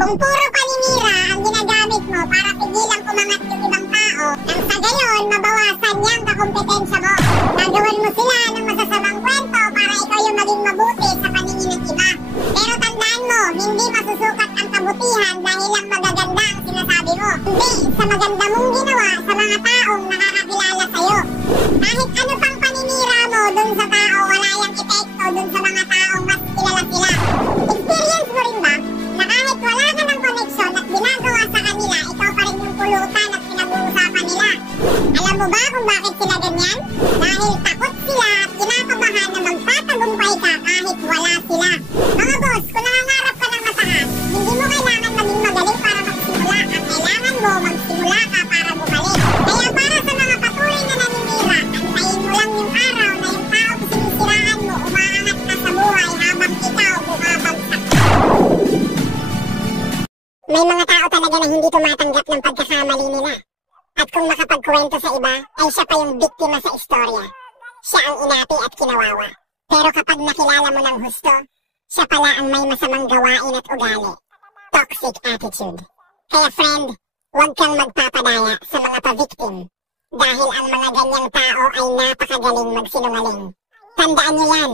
Kung puro paninira ang ginagamit mo para pigilang umangat yung ibang tao, nang sa gayon, mabawasan niyang kakompetensya mo. Gagawin mo sila ng masasamang kwento para ikaw yung maging mabuti sa paningin ng iba. Pero tandaan mo, hindi masusukat ang kabutihan dahil lang magaganda ang sinasabi mo. Hindi sa maganda mong ginawa sa mga taong nakakakilala sa'yo. Kahit ano pang paninira mo dun sa tao, wala yung epekto dun sa mga taong mas kilala sila. Experience mo rin ba na kahit wala ka ng koneksyon at ginagawa sa kanila, ikaw pa rin yung pulutan at pinag-uusapan nila? Alam mo ba kung bakit sila ganyan? Dahil takot sila at kinakabahan na magtatagumpay ka kahit wala sila. Mga boss, kung nangangarap ka ng mataas, hindi mo kailangan maging magaling para magsimula. Ang kailangan mo, magsimula ka para bumalik. Kaya para sa mga patuloy na naninira, antayin mo lang yung araw na yung taong sinisiraan mo umaangat na sa buhay habang ikaw bumabagsak. May mga tao talaga na hindi tumatanggap ng pagkakamali nila. At kung makapagkwento sa iba, ay siya pa yung biktima sa istorya. Siya ang inapi at kinawawa. Pero kapag nakilala mo ng husto, siya pala ang may masamang gawain at ugali. Toxic attitude. Kaya friend, huwag kang magpapadaya sa mga pa-victim. Dahil ang mga ganyang tao ay napakagaling magsinungaling. Tandaan niyo yan.